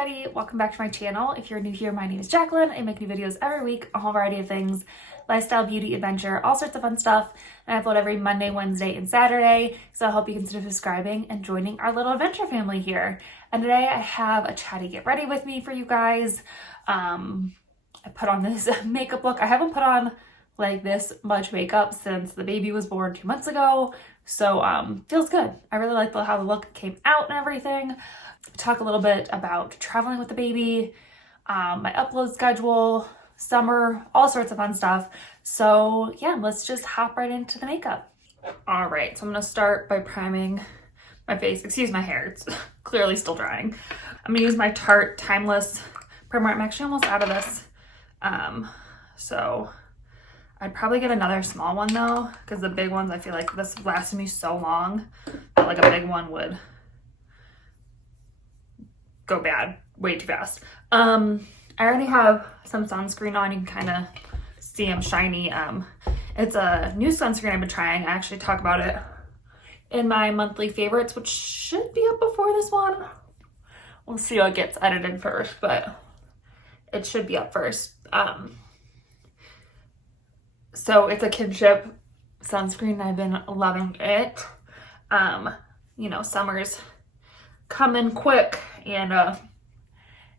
everybody, welcome back to my channel. If you're new here, my name is Jacqueline. I make new videos every week, a whole variety of things, lifestyle, beauty, adventure, all sorts of fun stuff. And I upload every Monday, Wednesday, and Saturday. So I hope you consider subscribing and joining our little adventure family here. And today I have a chatty get ready with me for you guys. I put on this makeup look. I haven't put on like this much makeup since the baby was born 2 months ago. So feels good. I really like how the look came out and everything. Talk a little bit about traveling with the baby, my upload schedule, summer, all sorts of fun stuff. So yeah, let's just hop right into the makeup. All right, so I'm gonna start by priming my face. Excuse my hair, it's clearly still drying. I'm gonna use my Tarte Timeless primer. I'm actually almost out of this. So I'd probably get another small one though, because the big ones, I feel like this lasted me so long that like a big one would go bad way too fast. I already have some sunscreen on. You can kind of see I'm shiny. It's a new sunscreen I've been trying. I actually talk about it in my monthly favorites, which should be up before this one. We'll see how it gets edited first, but it should be up first. So it's a kinship sunscreen. I've been loving it. You know, summer's coming quick, and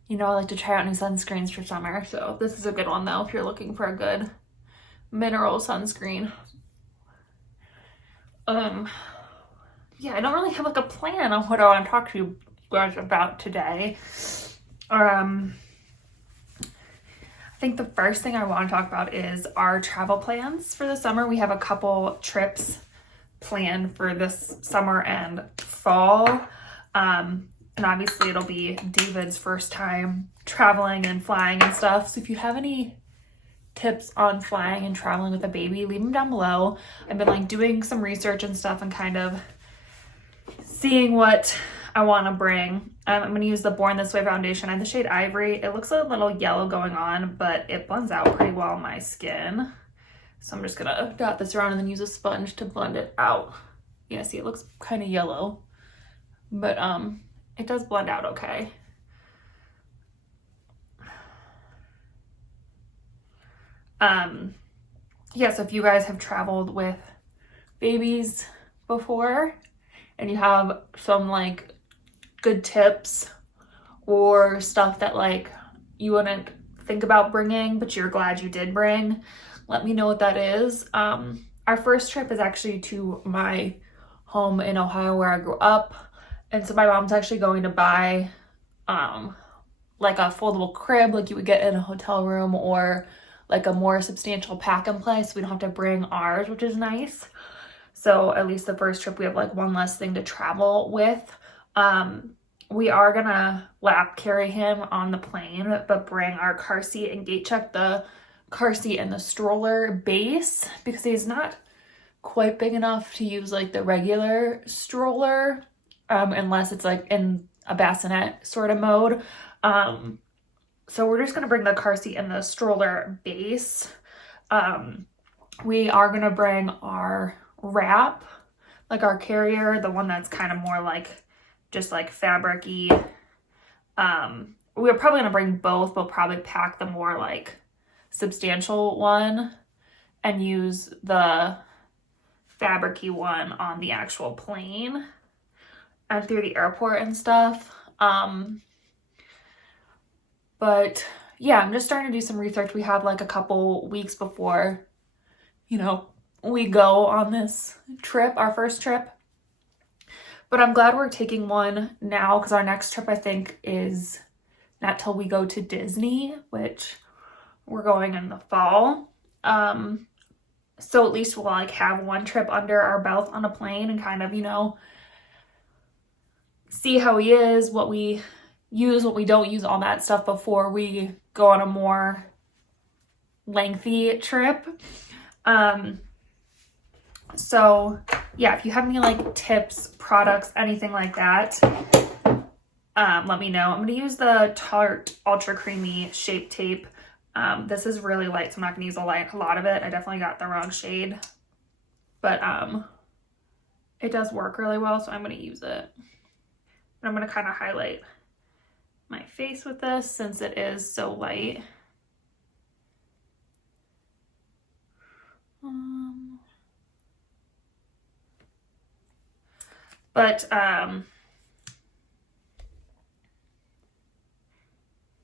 you know, I like to try out new sunscreens for summer. So this is a good one though if you're looking for a good mineral sunscreen. Yeah, I don't really have like a plan on what I want to talk to you guys about today. I think the first thing I want to talk about is our travel plans for the summer. We have a couple trips planned for this summer and fall. And obviously it'll be David's first time traveling and flying and stuff. So if you have any tips on flying and traveling with a baby, leave them down below. I've been like doing some research and stuff and kind of seeing what I want to bring. I'm going to use the Born This Way foundation. I have the shade Ivory. It looks a little yellow going on, but it blends out pretty well on my skin. So I'm just going to dot this around and then use a sponge to blend it out. Yeah, see, it looks kind of yellow, but it does blend out okay. Yeah, so if you guys have traveled with babies before and you have some like good tips or stuff that like you wouldn't think about bringing but you're glad you did bring, let me know what that is. Our first trip is actually to my home in Ohio where I grew up, and so my mom's actually going to buy like a foldable crib like you would get in a hotel room, or like a more substantial pack and play, so we don't have to bring ours, which is nice. So at least the first trip we have like one less thing to travel with. We are gonna lap carry him on the plane, but bring our car seat and gate check the car seat and the stroller base because he's not quite big enough to use like the regular stroller, unless it's like in a bassinet sort of mode. So we're just gonna bring the car seat and the stroller base. We are gonna bring our wrap, like our carrier, the one that's kind of more like just like fabric-y. We're probably gonna bring both, but probably pack the more like substantial one and use the fabric-y one on the actual plane and through the airport and stuff. But yeah, I'm just starting to do some research. We have like a couple weeks before, you know, we go on this trip, our first trip. But I'm glad we're taking one now because our next trip I think is not till we go to Disney, which we're going in the fall. So at least we'll like have one trip under our belt on a plane and kind of, you know, see how he is, what we use, what we don't use, all that stuff before we go on a more lengthy trip. So yeah, if you have any like tips, products, anything like that, let me know. I'm going to use the Tarte Ultra Creamy Shape Tape. This is really light, so I'm not going to use a lot of it. I definitely got the wrong shade, but it does work really well, so I'm going to use it. And I'm going to kind of highlight my face with this since it is so light.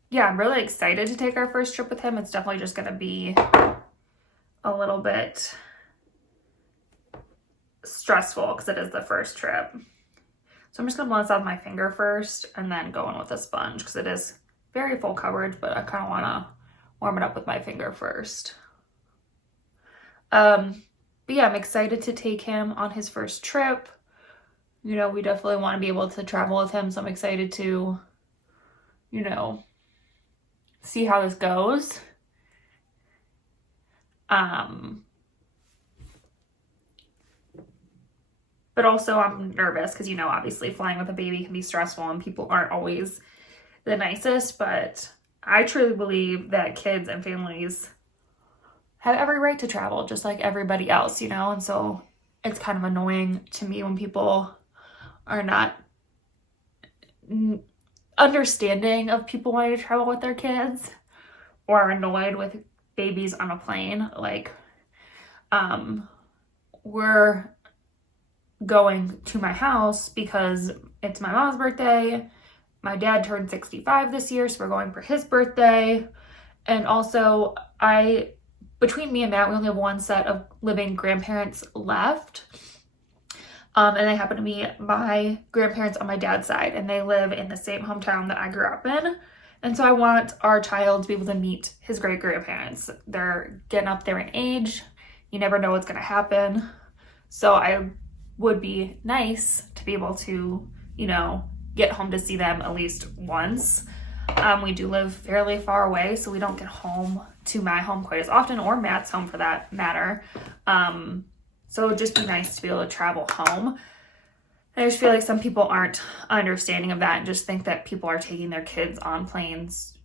Yeah, I'm really excited to take our first trip with him. It's definitely just going to be a little bit stressful because it is the first trip. So I'm just going to blend this out with my finger first and then go in with a sponge because it is very full coverage, but I kind of want to warm it up with my finger first. But yeah, I'm excited to take him on his first trip. You know, we definitely want to be able to travel with him, so I'm excited to, you know, see how this goes. But also I'm nervous because, you know, obviously flying with a baby can be stressful and people aren't always the nicest, but I truly believe that kids and families have every right to travel just like everybody else, you know? And so it's kind of annoying to me when people are not understanding of people wanting to travel with their kids or are annoyed with babies on a plane. Like, we're going to my house because it's my mom's birthday. My dad turned 65 this year, so we're going for his birthday. And also, between me and Matt, we only have one set of living grandparents left. And they happen to be my grandparents on my dad's side, and they live in the same hometown that I grew up in. And so I want our child to be able to meet his great-grandparents. They're getting up there in age. You never know what's going to happen. So I would be nice to be able to, you know, get home to see them at least once. We do live fairly far away, so we don't get home to my home quite as often, or Matt's home for that matter. So it would just be nice to be able to travel home. I just feel like some people aren't understanding of that and just think that people are taking their kids on planes.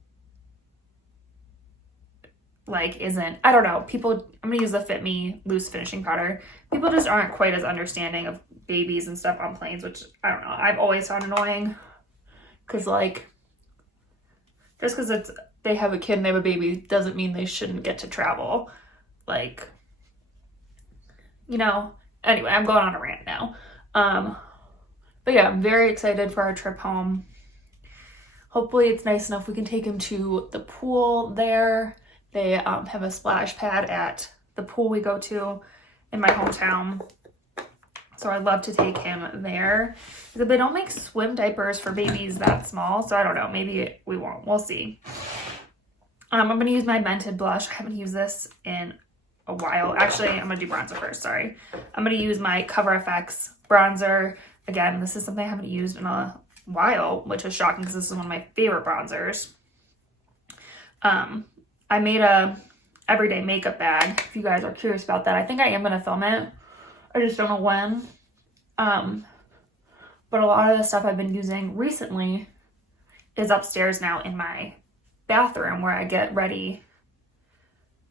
Like, I don't know, people, I'm gonna use the Fit Me loose finishing powder. People just aren't quite as understanding of babies and stuff on planes, which, I don't know, I've always found annoying. Because, like, just because they have a kid and they have a baby doesn't mean they shouldn't get to travel. Like, you know, anyway, I'm going on a rant now. But yeah, I'm very excited for our trip home. Hopefully it's nice enough we can take him to the pool there. They have a splash pad at the pool we go to in my hometown. So I'd love to take him there. But they don't make swim diapers for babies that small, so I don't know. Maybe we won't. We'll see. I'm going to use my Mented blush. I haven't used this in a while. Actually, I'm going to do bronzer first. Sorry. I'm going to use my Cover FX bronzer. Again, this is something I haven't used in a while, which is shocking because this is one of my favorite bronzers. I made a everyday makeup bag, if you guys are curious about that. I think I am going to film it. I just don't know when. But a lot of the stuff I've been using recently is upstairs now in my bathroom where I get ready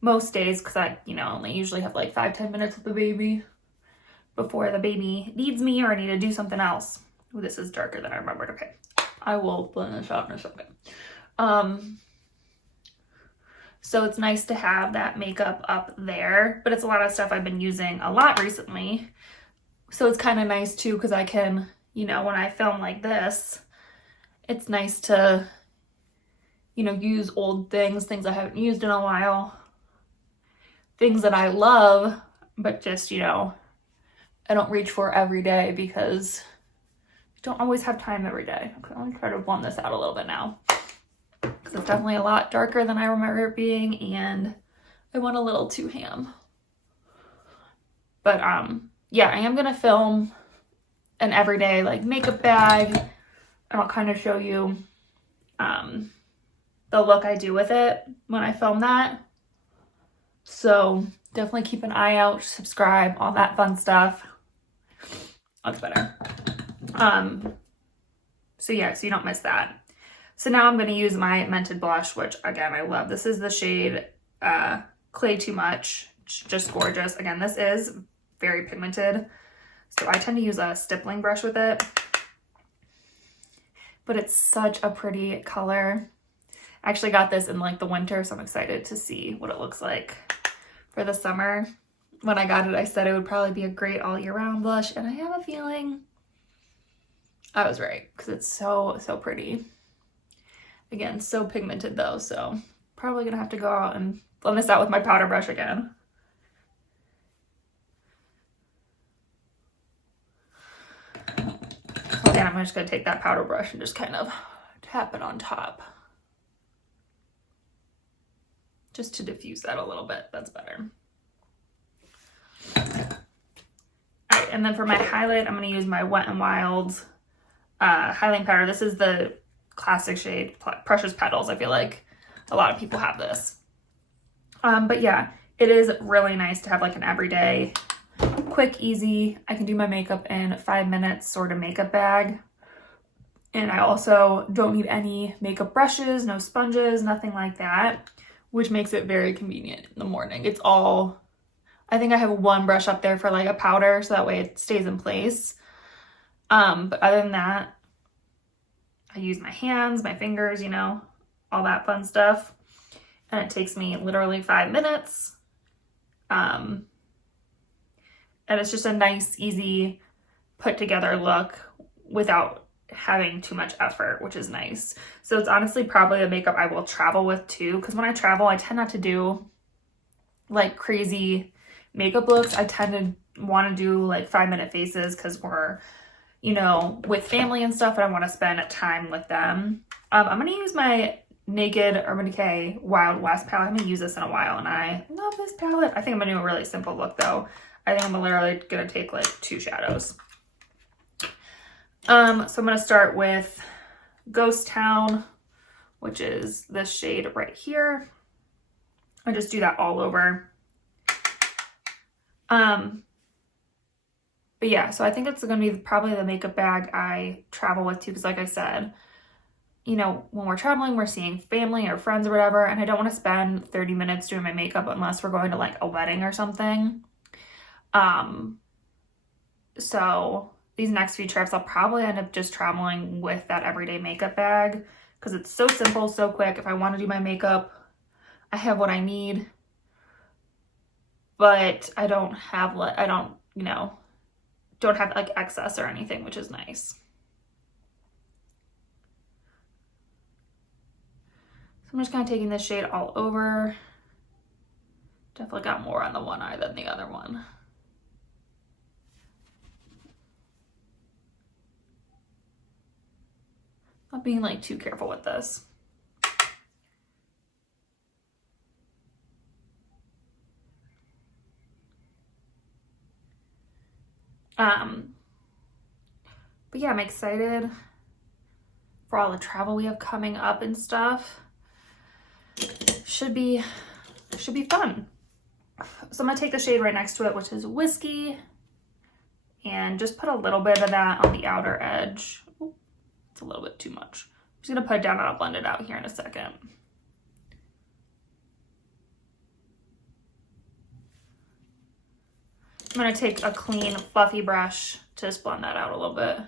most days because I, you know, only usually have like 5-10 minutes with the baby before the baby needs me or I need to do something else. Ooh, this is darker than I remembered. Okay, I will blend this out in a second. So it's nice to have that makeup up there, but it's a lot of stuff I've been using a lot recently. So it's kind of nice too because I can, you know, when I film like this, it's nice to, you know, use old things I haven't used in a while, things that I love, but just, you know, I don't reach for every day because I don't always have time every day. Okay, let me try to blend this out a little bit now because it's definitely a lot darker than I remember it being and I went a little too ham. But yeah, I am gonna film an everyday like makeup bag and I'll kind of show you the look I do with it when I film that. So definitely keep an eye out, subscribe, all that fun stuff. That's better. So yeah, so you don't miss that. So now I'm going to use my Mented blush, which again, I love. This is the shade Clay Too Much. It's just gorgeous. Again, this is very pigmented. So I tend to use a stippling brush with it. but it's such a pretty color. I actually got this in like the winter, so I'm excited to see what it looks like for the summer. When I got it, I said it would probably be a great all year round blush, and I have a feeling I was right because it's so pretty. Again, so pigmented though, so probably gonna have to go out and blend this out with my powder brush again. Again, I'm just gonna take that powder brush and just kind of tap it on top. Just to diffuse that a little bit, that's better. All right, and then for my highlight, I'm gonna use my Wet n Wild highlighting powder. This is the classic shade, Precious Petals. I feel like a lot of people have this. But yeah, it is really nice to have like an everyday, quick, easy, I can do my makeup in 5 minutes sort of makeup bag. And I also don't need any makeup brushes, no sponges, nothing like that, which makes it very convenient in the morning. It's all, I think I have one brush up there for like a powder, so that way it stays in place. But other than that, I use my hands, my fingers, you know, all that fun stuff. And it takes me literally 5 minutes. And it's just a nice, easy, put together look without having too much effort, which is nice. So it's honestly probably a makeup I will travel with too, because when I travel, I tend not to do like crazy makeup looks. I tend to want to do like 5-minute faces because we're, you know, with family and stuff, and I want to spend time with them. I'm going to use my Naked Urban Decay Wild West palette. I haven't used this in a while, and I love this palette. I think I'm going to do a really simple look, though. I think I'm literally going to take, like, 2 shadows. So I'm going to start with Ghost Town, which is this shade right here. I just do that all over. But yeah, so I think it's going to be probably the makeup bag I travel with too, because like I said, you know, when we're traveling, we're seeing family or friends or whatever, and I don't want to spend 30 minutes doing my makeup unless we're going to like a wedding or something. So these next few trips, I'll probably end up just traveling with that everyday makeup bag because it's so simple, so quick. If I want to do my makeup, I have what I need, but I don't have, you know, don't have like excess or anything, which is nice. So I'm just kind of taking this shade all over. Definitely got more on the one eye than the other one. Not being like too careful with this. But yeah, I'm excited for all the travel we have coming up and stuff. Should be fun. So I'm gonna take the shade right next to it, which is Whiskey, and just put a little bit of that on the outer edge. Ooh, it's a little bit too much. I'm just gonna put it down and I'll blend it out here in a second. I'm gonna take a clean, fluffy brush to just blend that out a little bit.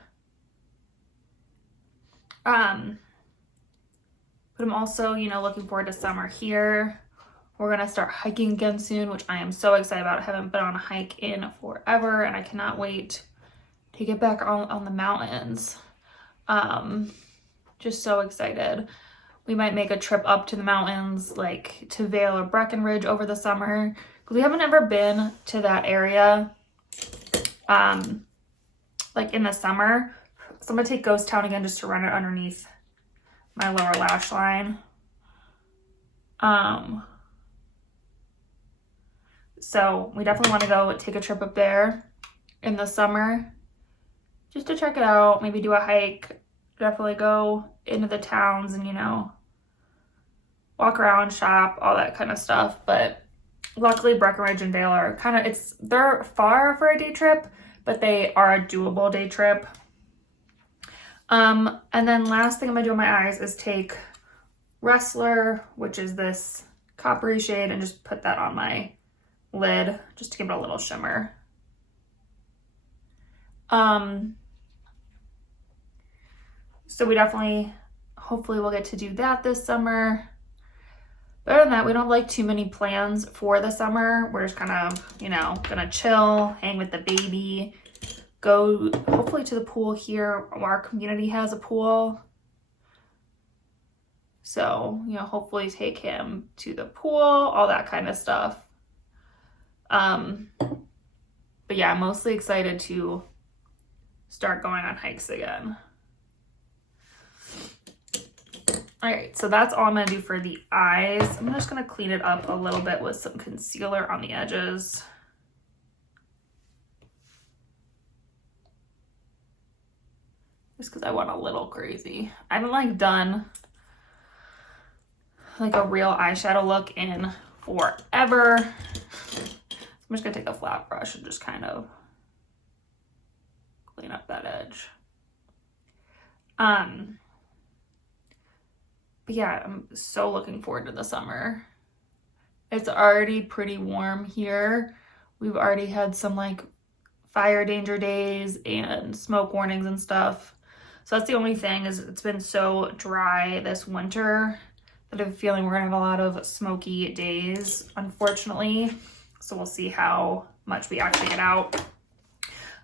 But I'm also, you know, looking forward to summer here. We're gonna start hiking again soon, which I am so excited about. I haven't been on a hike in forever, and I cannot wait to get back on the mountains. Just so excited. We might make a trip up to the mountains, like to Vail or Breckenridge over the summer, because we haven't ever been to that area, like in the summer. So I'm gonna take Ghost Town again just to run it underneath my lower lash line. So we definitely want to go take a trip up there in the summer just to check it out, maybe do a hike, definitely go into the towns and, you know, walk around, shop, all that kind of stuff. But luckily Breckenridge and Vail are kind of, they're far for a day trip, but they are a doable day trip. And then last thing I'm gonna do on my eyes is take Wrestler, which is this coppery shade, and just put that on my lid just to give it a little shimmer. So we definitely, hopefully we'll get to do that this summer. But other than that, we don't have like too many plans for the summer. We're just kind of, you know, gonna chill, hang with the baby, go hopefully to the pool here. Our community has a pool. So, you know, hopefully take him to the pool, all that kind of stuff. But yeah, I'm mostly excited to start going on hikes again. All right, so that's all I'm gonna do for the eyes. I'm just gonna clean it up a little bit with some concealer on the edges. Just because I went a little crazy. I haven't like done like a real eyeshadow look in forever. I'm just gonna take a flat brush and just kind of clean up that edge. But yeah, I'm so looking forward to the summer. It's already pretty warm here. We've already had some like fire danger days and smoke warnings and stuff. So that's the only thing, is it's been so dry this winter that I have a feeling we're gonna have a lot of smoky days, unfortunately. So we'll see how much we actually get out.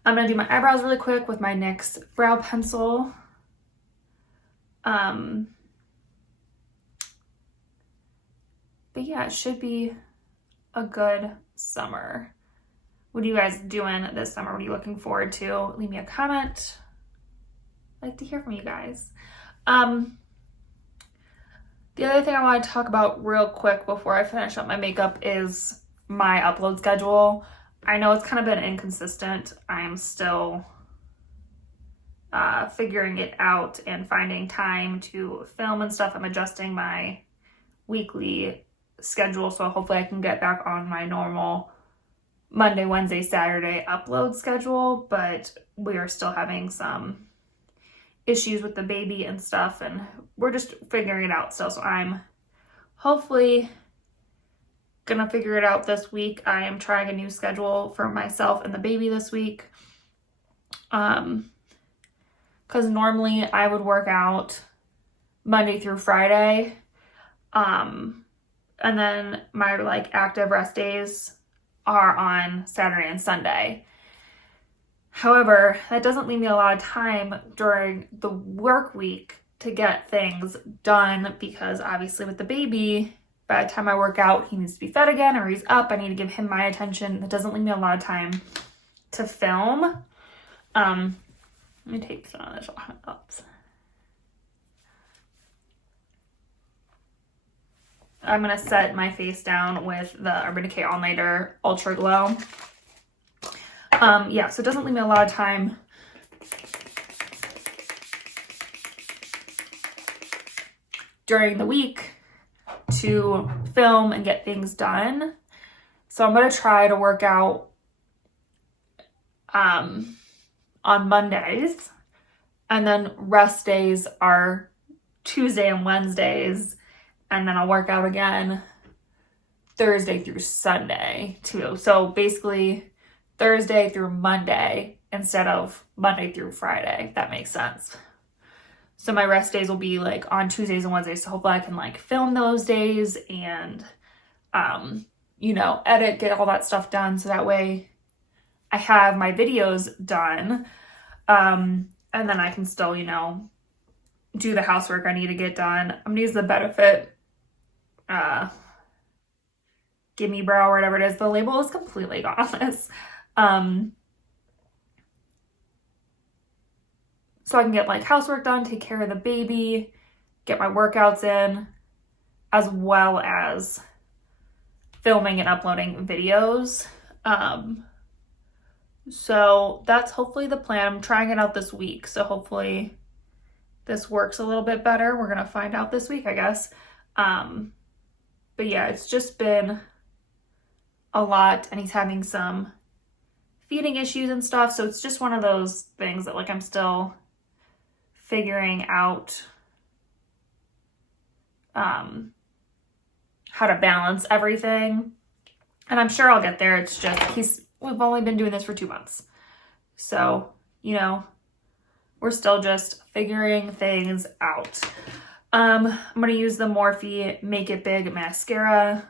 I'm gonna do my eyebrows really quick with my NYX brow pencil. But yeah, it should be a good summer. What are you guys doing this summer? What are you looking forward to? Leave me a comment. I'd like to hear from you guys. The other thing I want to talk about real quick before I finish up my makeup is my upload schedule. I know it's kind of been inconsistent. I am still figuring it out and finding time to film and stuff. I'm adjusting my weekly schedule, so hopefully I can get back on my normal Monday, Wednesday, Saturday upload schedule, but we are still having some issues with the baby and stuff, and we're just figuring it out still. So I'm hopefully gonna figure it out this week. I am trying a new schedule for myself and the baby this week, because normally I would work out Monday through Friday, and then my like active rest days are on Saturday and Sunday. However, that doesn't leave me a lot of time during the work week to get things done, because obviously with the baby, by the time I work out, he needs to be fed again or he's up. I need to give him my attention. That doesn't leave me a lot of time to film. Let me take some of this off. I'm going to set my face down with the Urban Decay All Nighter Ultra Glow. Yeah, so it doesn't leave me a lot of time during the week to film and get things done. So I'm going to try to work out on Mondays, and then rest days are Tuesday and Wednesdays, and then I'll work out again Thursday through Sunday too. So basically Thursday through Monday instead of Monday through Friday, if that makes sense. So my rest days will be like on Tuesdays and Wednesdays. So hopefully I can like film those days and, you know, edit, get all that stuff done. So that way I have my videos done. And then I can still, you know, do the housework I need to get done. I'm gonna use the Benefit Gimme Brow or whatever it is. The label is completely gone on this. So I can get like housework done, take care of the baby, get my workouts in, as well as filming and uploading videos. So that's hopefully the plan. I'm trying it out this week, so hopefully this works a little bit better. We're gonna find out this week, I guess. But yeah, it's just been a lot, and he's having some feeding issues and stuff. So it's just one of those things that like I'm still figuring out how to balance everything. And I'm sure I'll get there. It's just we've only been doing this for 2 months. So, you know, We're still just figuring things out. I'm going to use the Morphe Make It Big mascara.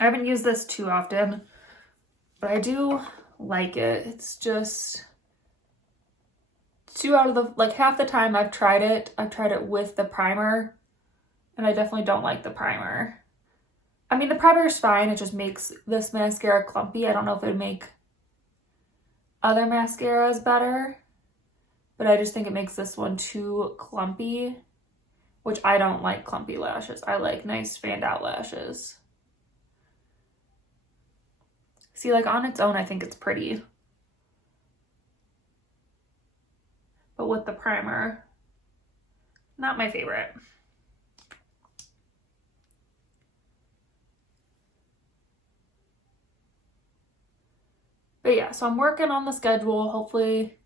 I haven't used this too often, but I do like it. It's just 2 out of the, like half the time I've tried it with the primer, and I definitely don't like the primer. I mean, the primer is fine. It just makes this mascara clumpy. I don't know if it would make other mascaras better, but I just think it makes this one too clumpy, which I don't like clumpy lashes. I like nice fanned out lashes. See, like on its own, I think it's pretty. But with the primer, not my favorite. But yeah, so I'm working on the schedule. Hopefully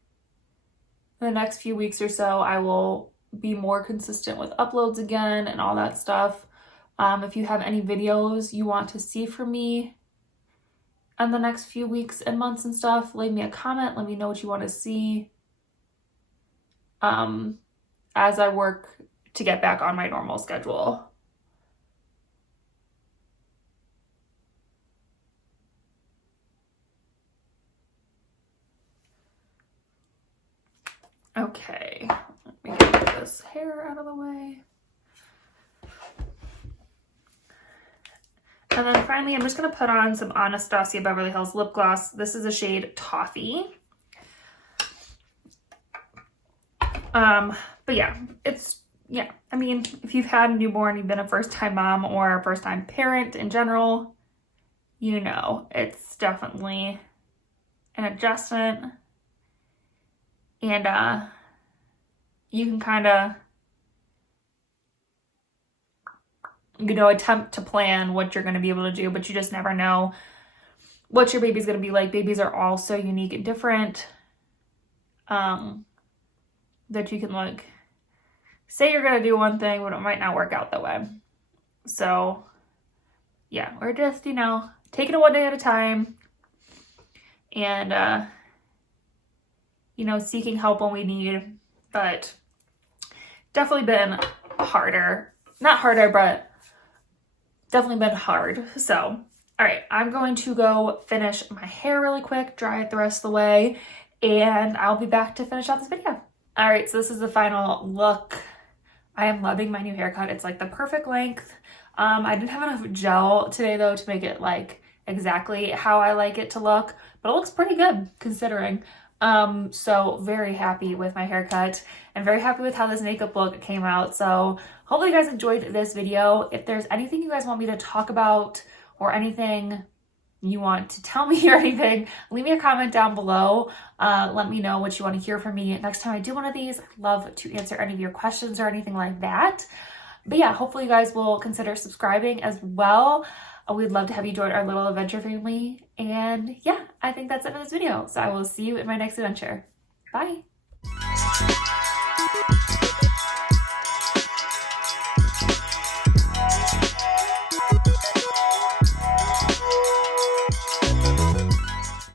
in the next few weeks or so, I will be more consistent with uploads again and all that stuff. If you have any videos you want to see from me in the next few weeks and months and stuff, leave me a comment. Let me know what you want to see as I work to get back on my normal schedule. Okay, let me get this hair out of the way. And then finally, I'm just going to put on some Anastasia Beverly Hills lip gloss. This is a shade Toffee. But yeah, I mean, if you've had a newborn, you've been a first-time mom or a first-time parent in general, you know, it's definitely an adjustment. And you can kind of, you know, attempt to plan what you're going to be able to do, but you just never know what your baby's going to be like. Babies are all so unique and different that you can, like, say you're going to do one thing, but it might not work out that way. So yeah, we're just, you know, taking it one day at a time and, you know, seeking help when we need, but definitely been harder. Not harder, but definitely been hard. So, all right, I'm going to go finish my hair really quick, dry it the rest of the way, and I'll be back to finish out this video. All right, so this is the final look. I am loving my new haircut. It's like the perfect length. I didn't have enough gel today though to make it like exactly how I like it to look, but it looks pretty good considering. So very happy with my haircut and very happy with how this makeup look came out. So hopefully you guys enjoyed this video. If there's anything you guys want me to talk about or anything you want to tell me or anything, leave me a comment down below. Let me know what you want to hear from me next time I do one of these. I'd love to answer any of your questions or anything like that. But yeah, hopefully you guys will consider subscribing as well. We'd love to have you join our little adventure family. And yeah, I think that's it for this video. So I will see you in my next adventure. Bye.